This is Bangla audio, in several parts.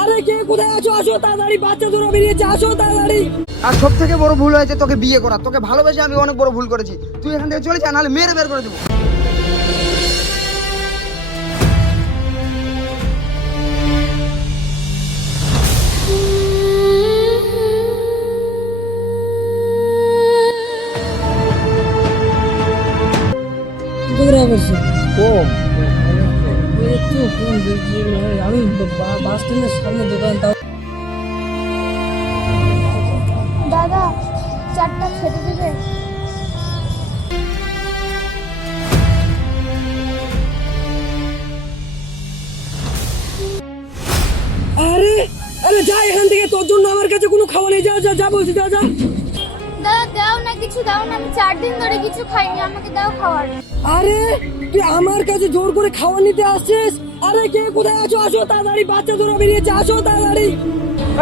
আরে কে কোথায় আছো? আসো তাড়াতাড়ি, বাচ্চা ধরে বেরিয়েছে, আসো তাড়াতাড়ি। আর সব থেকে বড় ভুল হয়েছে তোকে বিয়ে করা। তোকে ভালোবেসে আমি অনেক বড় ভুল করেছি। তুই এখান থেকে চলে যা, নাহলে মেরে বের করে দেবো। দৌড়া বসে ও আমি বাস স্ট্যান্ডের সামনে দোকান। তাও দাদা, চারটা খেতে দেবে? আরে আরে যা এখান থেকে, তোর জন্য আমার কাছে কোনো খাওয়া নেই। যা যা যা বলছি, যা যা। দাদা দাও না, কিছু দাও না, আমি 4 দিন ধরে কিছু খাইনি, আমাকে দাও খাবার। আরে তুই আমার কাছে জোর করে খাওয়া নিতে আসছিস? আরে কে কোথায় আছো? আসো তাড়াতাড়ি, বাচ্চা ধরে বেরিয়েছে, আসো তাড়াতাড়ি।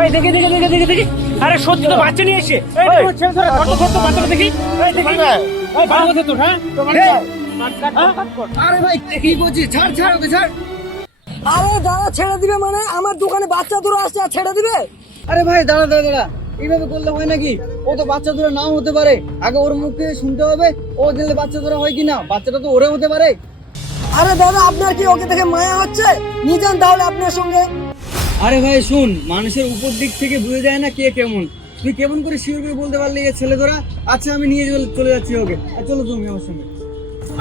এই দেখি দেখি দেখি দেখি দেখি, আরে সত্যি তো বাচ্চা নিয়ে এসে ছেলে ধরে ফটো বাচ্চাটা দেখি। এই দেখি এই ভালো কথা তোর। হ্যাঁ আরে ভাই কি বলছিস? ছাড় ছাড় ওকে, ছাড়। আরে দাদা ছেড়ে দিবে মানে? আমার দোকানে বাচ্চা ধরে আসছে আর ছেড়ে দিবে? আরে ভাই দাঁড়া দাঁড়া দাঁড়া, এইভাবে করলে হয় নাকি? ও তো বাচ্চা ধরে নাও হতে পারে। আগে ওর মুখে শুনতে হবে ও দিলে বাচ্চা ধরে হয় কিনা। বাচ্চাটা তো ওরে হতে পারে। আরে দাদা আপনার কি ওকে দেখে মায়া হচ্ছে? নিয়ে যান তাহলে আপনার সঙ্গে। আরে ভাই শুন, মানুষের উপর দিক থেকে বুঝে যায় না কে কেমন। তুই কেমন করে শিওর করে বলতে পারলি এ ছেলে ধরা? আচ্ছা আমি নিয়ে চলে যাচ্ছি ওকে। আর চলো তুমি আমার সঙ্গে।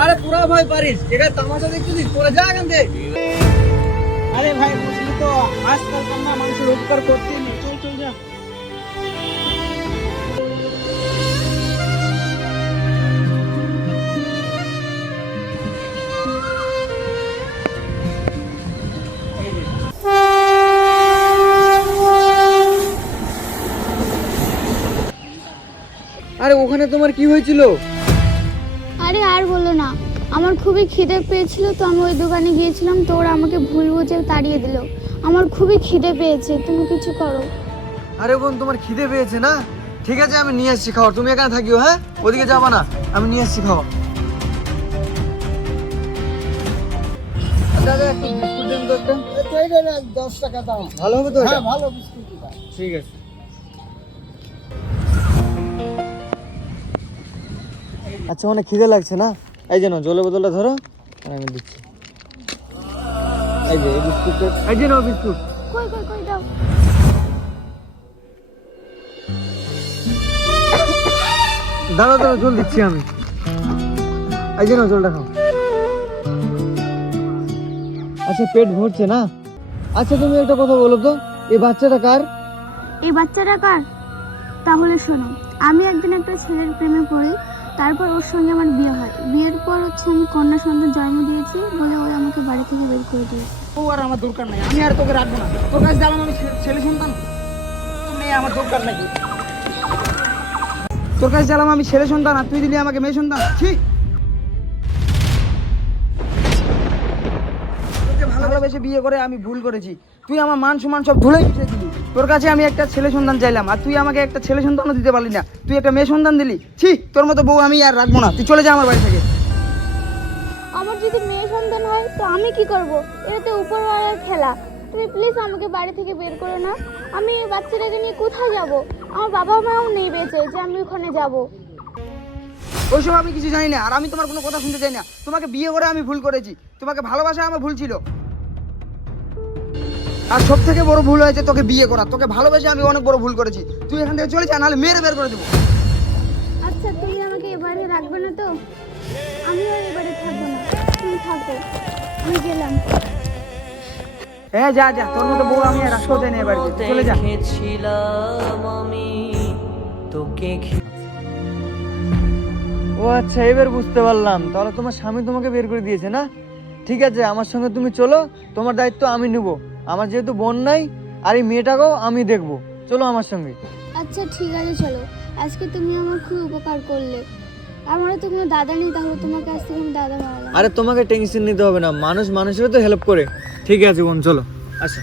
আরে তোরা ভাই পারিস, এটা তামাশা দেখছিস? তোরা যা এখান থেকে। আরে ভাই বুঝলি তো, আজকাল কান্না মানুষের উপকার করতেই নেই। চল চল যা। আরে ওখানে তোমার কি হয়েছিল? আরে আর বলো না, আমার খুবই খিদে পেয়েছিল, তো আমি ওই দোকানে গিয়েছিলাম, তো ওরা আমাকে ভুল বুঝে তাড়িয়ে দিল। আমার খুবই খিদে পেয়েছে, তুমি কিছু করো। আরে বোন তোমার খিদে পেয়েছে না? ঠিক আছে আমি নিয়ে আসছি খাবার। তুমি এখানে থাকিও, হ্যাঁ ওদিকে যাবা না। আমি নিয়ে আসছি খাবার। দাদা একটু বিস্কুট দেন তো একটা। 10 টাকা দাও। ভালো হবে তো? হ্যাঁ ভালো বিস্কুট দাও। ঠিক আছে। আচ্ছা অনেক খিদে লাগছে না? এই যে নাও জলের বোতলটা ধরো, আর আমি দিচ্ছি। এই যে এই বিস্কুটটা, এই যে নাও বিস্কুট। কই কই কই দাও। দাঁড়াও দাঁড়াও, জল দিচ্ছি আমি। এই যে নাও জলটা খাও। আচ্ছা পেট ভরছে না? আচ্ছা তুমি একটা কথা বলো তো, এই বাচ্চাটা কার? এই বাচ্চাটা কার? তাহলে শোনো, আমি একদিন একটা ছেলের প্রেমে পড়ি, তারপর ওর সঙ্গে আমার বিয়ে হয়। বিয়ের পর আমি কন্যা সন্তান জন্ম দিয়েছি বলে ওরা আমাকে বাড়ি থেকে বের করে দিয়েছে। ও আর আমার দরকার নাই, আমি আর তোকে রাখবো না। তোর কাছে দিলাম আমি ছেলে সন্তান, তোর মেয়ে আমার দরকার নাই। তোর কাছে চালাম আমি ছেলে সন্তান, আর তুই দিলি আমাকে মেয়ে সন্তান। ঠিক তোকে ভালোবেসে বিয়ে করে আমি ভুল করেছি। তুই আমার মান সম্মান সব ধুলে মিশিয়ে দিলি। তোর কাছে আমি একটা ছেলে সন্তান চাইলাম, আর তুই আমাকে একটা ছেলে সন্তানও দিতে পারলি না। তুই একটা মেয়ে সন্তান দিলি। ছি, তোর মতো বউ আমি আর রাখবো না। তুই চলে যা আমার বাড়ি থেকে। আমার যদি মেয়ে সন্তান হয় তো আমি কি করব? এটা তো উপরওয়ালার খেলা। তুমি প্লিজ আমাকে বাড়ি থেকে বের করো না। আমি এই বাচ্চাটাকে নিয়ে কোথায় যাব? আমার বাবা মাও নেই বেঁচে যে আমি ওখানে যাব। ওইসব আমি কিছু জানি না, আর আমি তোমার কোনো কথা শুনতে চাই না। তোমাকে বিয়ে করে আমি ভুল করেছি। তোমাকে ভালোবাসা আমার ভুল ছিল। আর সব থেকে বড় ভুল হয়েছে তোকে বিয়ে করা। তোকে ভালোবেসে আমি অনেক বড় ভুল করেছি। তুই এখান থেকে চলে যা, নাহলে মেরে বের করে দেবো। আচ্ছা তুমি আমাকে এবারে রাখবে না তো? আমিও এবারে থাকবো না, তুমি থাকো। আমি গেলাম। হ্যাঁ যা যা, তোর মতো বউ আমি আর রাখতেও চাই না এবার। চলে যা। ও আচ্ছা এবার বুঝতে পারলাম, তাহলে তোমার স্বামী তোমাকে বের করে দিয়েছে না? ঠিক আছে আমার সঙ্গে তুমি চলো, তোমার দায়িত্ব আমি নেবো। আমার যেহেতু বোন নাই, আর এই মেয়েটাকেও আমি দেখবো। চলো আমার সঙ্গে। আচ্ছা ঠিক আছে চলো। আজকে তুমি আমার খুব উপকার করলে। আমারও তো কোনো দাদা নেই, তাহলে তোমার কাছ থেকে আমি দাদা বানালাম। আরে তোমাকে টেনশন নিতে হবে না, মানুষ মানুষেরও তো হেল্প করে। ঠিক আছে বোন চলো। আচ্ছা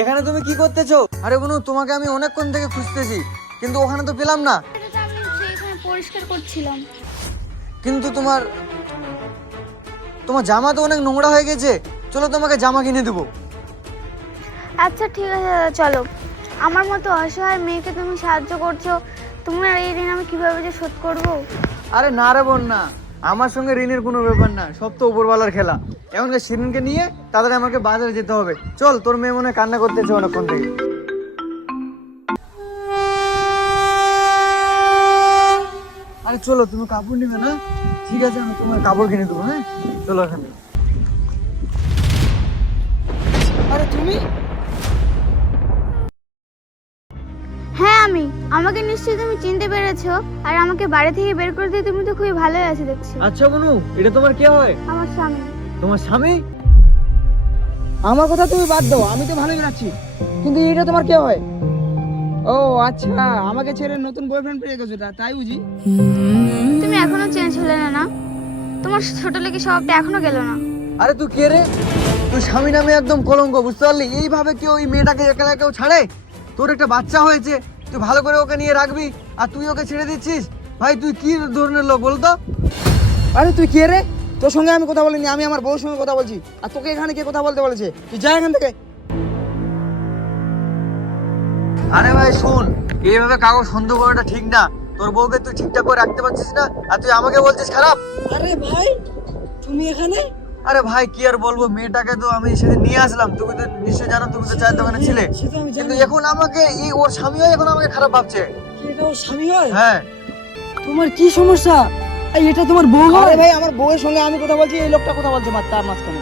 এখানে তুমি কি করতেছো? আরে বোনু, তোমাকে আমি অনেকক্ষণ থেকে খুঁজতেছি, কিন্তু ওখানে তো পেলাম না। এটা তো আমি এখানে পরিষ্কার করছিলাম। কিন্তু তোমার জামা তো অনেক নোংরা হয়ে গেছে, চলো তোমাকে জামা কিনে দেবো। আচ্ছা ঠিক আছে দাদা, চলো। আমার মতো অসহায় মেয়েকে তুমি সাহায্য করছো, তোমার এই ঋণ আমি কিভাবে যে শোধ করব? আরে না রে বোন, না, আমার সঙ্গে ঋণের কোনো ব্যাপার না, সব তো উপরওয়ালার খেলা। এখনকার শিরিনকে নিয়ে তাড়াতাড়ি আমাকে বাজারে যেতে হবে। চল, তোর মেয়ে মনে হয় কান্না করতেছে অনেকক্ষণ থেকে। আরে চলো, তুমি কাপড় নিবে না? ঠিক আছে, আমি তোমার কাপড় কিনে দেবো। হ্যাঁ চলো এখানে। আরে তুমি? হ্যাঁ আমি। আমাকে নিশ্চয়ই তুমি চিনতে পেরেছো, আর আমাকে বাড়ি থেকে বের করে দিয়ে তুমি তো খুবই ভালোই আছো দেখছি। আচ্ছা বোনু, এটা তোমার কে হয়? আমার স্বামী। তোমার স্বামী? আমার কথা তুমি বাদ দাও, আমি তো ভালোই আছি, কিন্তু এটা তোমার কে হয়? ও আচ্ছা, আমাকে ছেড়ে নতুন বয়ফ্রেন্ড পেয়ে গেছো, তাই বুঝি? তুমি এখনো চেঞ্জ হলে না না? তোমার ছোট লেগে স্বভাবটা এখনো গেল না? আরে তুই কে রে? তুই স্বামী নামে একদম কলঙ্ক, বুঝতে পারলি? এইভাবে কেউ ওই মেয়েটাকে একলা কেউ ছাড়ে? তোর একটা বাচ্চা হয়েছে, তুই ভালো করে ওকে নিয়ে রাখবি, আর তুই ওকে ছেড়ে দিচ্ছিস? ভাই তুই কি ধরনের লোক বলতো? আরে তুই কে রে? তোর সঙ্গে আমি কথা বলিনি, আমি আমার বউর সঙ্গে কথা বলছি। আর তোকে এখানে কে কথা বলতে বলেছে? তুই যা এখান থেকে। আরে ভাই শোন, এইভাবে কাগজ সন্দেহ করাটা ঠিক না। তোর বউকে তুই ঠিকঠাক করে রাখতে পারছিস না, আর তুই আমাকে বলছিস খারাপ। আরে ভাই, তুমি এখানে? আরে ভাই কি আর বলবো, মেয়েটাকে তো আমি সেদিন নিয়ে আসলাম, তুমি তো নিশ্চয়ই জানো, তুমি তো চায়ের দোকানে ছিলে। সে তো আমি জানি। কিন্তু এখন আমাকে ওর স্বামীও এখন আমাকে খারাপ ভাবছে। কি এটা ওর স্বামী হয়? হ্যাঁ। তোমার কি সমস্যা? এই এটা তোমার বউ হয়? আরে ভাই, আমার বউয়ের সঙ্গে আমি কথা বলছি, এই লোকটা কথা বলছে তার মাঝখানে।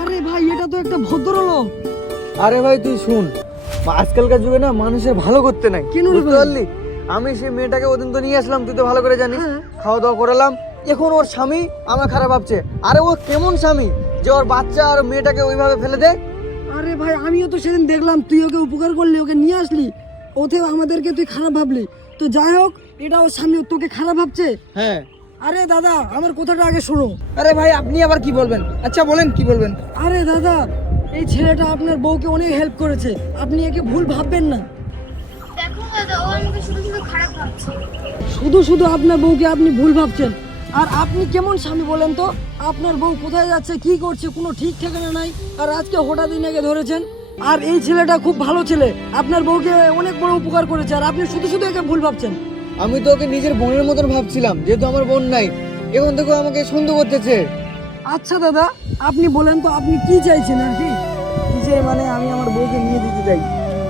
আরে ভাই, এটা তো একটা ভদ্রলোক। আরে ভাই তুই শুন, আজকালকার যুগে না মানুষের ভালো করতে নাই, কেন রে বুঝতে ভাই? পারলি? আমি সেই মেয়েটাকে ওদিন তো নিয়ে আসলাম, তুই তো ভালো করে জানিস। হ্যাঁ। খাওয়া দাওয়া করালাম, এখন ওর স্বামী আমার খারাপ ভাবছে। আরে ও কেমন স্বামী যে ওর বাচ্চা আর মেয়েটাকে ওইভাবে ফেলে দেয়? আরে ভাই, আমিও তো সেদিন দেখলাম, তুই ওকে উপকার করলি, ওকে নিয়ে আসলি, ওতেও আমাদেরকে তুই খারাপ ভাবলি। তো যাই হোক, এটা ওর স্বামী তোকে খারাপ ভাবছে। হ্যাঁ। আরে দাদা, আমার কথাটা আগে শোনো। আরে ভাই, আপনি আবার কি বলবেন? আচ্ছা বলেন, কি বলবেন? আরে দাদা, এই ছেলেটা আপনার বউকে অনেক হেল্প করেছে, আপনি একে ভুল ভাববেন না। দেখো দাদা, ও আমাকে শুধু শুধু খারাপ ভাবছে। শুধু শুধু আপনার বউকে আপনি ভুল ভাবছেন। আর আপনি কেমন স্বামী বলেন তো? আপনার বউ কোথায় যাচ্ছে, কি করছে, কোনো ঠিক ঠিকানা নাই, আর আজকে হঠাৎ এনাকে ধরেছেন। আর এই ছেলেটা খুব ভালো ছেলে, আপনার বউকে অনেক বড় উপকার করেছে, আর আপনি শুধু শুধু একে ভুল ভাবছেন। আমি তো ওকে নিজের বোনের মতন ভাবছিলাম, যেহেতু আমার বোন নাই, এখন থেকে ও আমাকে সন্দেহ করতেছে। আচ্ছা দাদা, আপনি বলেন তো, আপনি কি চাইছেন আর কি? কিসের মানে? আমি আমার বউকে নিয়ে যেতে চাই।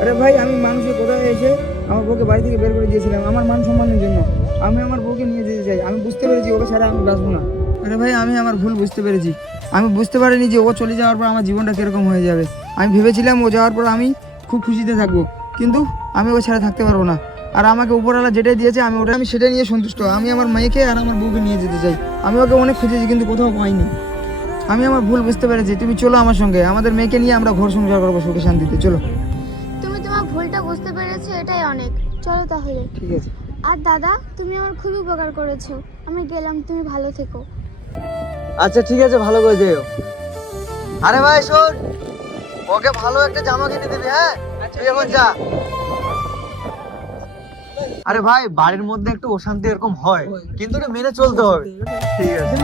আরে ভাই, আমি মানুষের কোথায় এসে আমার বউকে বাড়ি থেকে বের করে দিয়েছিলাম আমার মান সম্মানের জন্য। আমি আমার বউকে নিয়ে যেতে চাই, আমি বুঝতে পেরেছি ওকে ছাড়া আমি বাঁচবো না। আরে ভাই, আমি আমার ভুল বুঝতে পেরেছি, আমি বুঝতে পারিনি যে ও চলে যাওয়ার পর আমার জীবনটা কিরকম হয়ে যাবে। আমি ভেবেছিলাম ও যাওয়ার পর আমি খুব খুশিতে থাকবো, কিন্তু আমি ও ছাড়া থাকতে পারবো না। আর আমাকে উপরওয়ালা যেটাই দিয়েছে আমি সেটা নিয়ে সন্তুষ্ট। আমি আমার মেয়েকে আর আমার বউকে নিয়ে যেতে চাই। আমি ওকে অনেক খুঁজেছি, কিন্তু কোথাও পাইনি। আমি আমার ভুল বুঝতে পেরেছি, তুমি চলো আমার সঙ্গে, আমাদের মেয়েকে নিয়ে আমরা ঘর সংসার করবো সুখে শান্তিতে। চলো। তুমি তোমার ভুলটা বুঝতে পেরেছো, এটাই অনেক। চলো তাহলে। ঠিক আছে। আর দাদা, তুমি আমার খুবই উপকার করেছো, আমি গেলাম, তুমি ভালো থেকো। আচ্ছা ঠিক আছে, ভালো করে যেও। আরে ভাই শোন, ওকে ভালো একটা জামা কিনে দিবি। হ্যাঁ তুই এখন যা। আরে ভাই, বাড়ির মধ্যে একটু অশান্তি এরকম হয়, কিন্তু এটা মেনে চলতে হবে। ঠিক আছে।